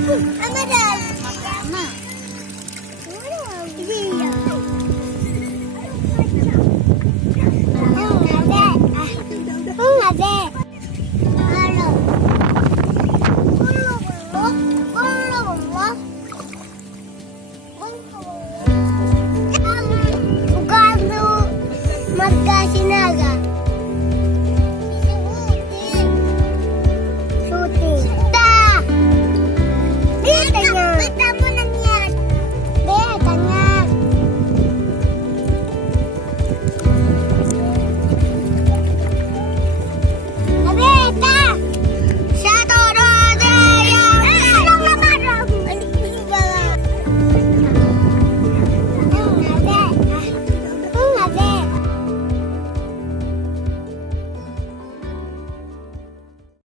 Ama dad. Magkama. Iya. Ade. Halo. Bullo bullo. Bukado magkasinaga. Shooting. Ta. Dito niya. Bata mo nang yan. Dito niya.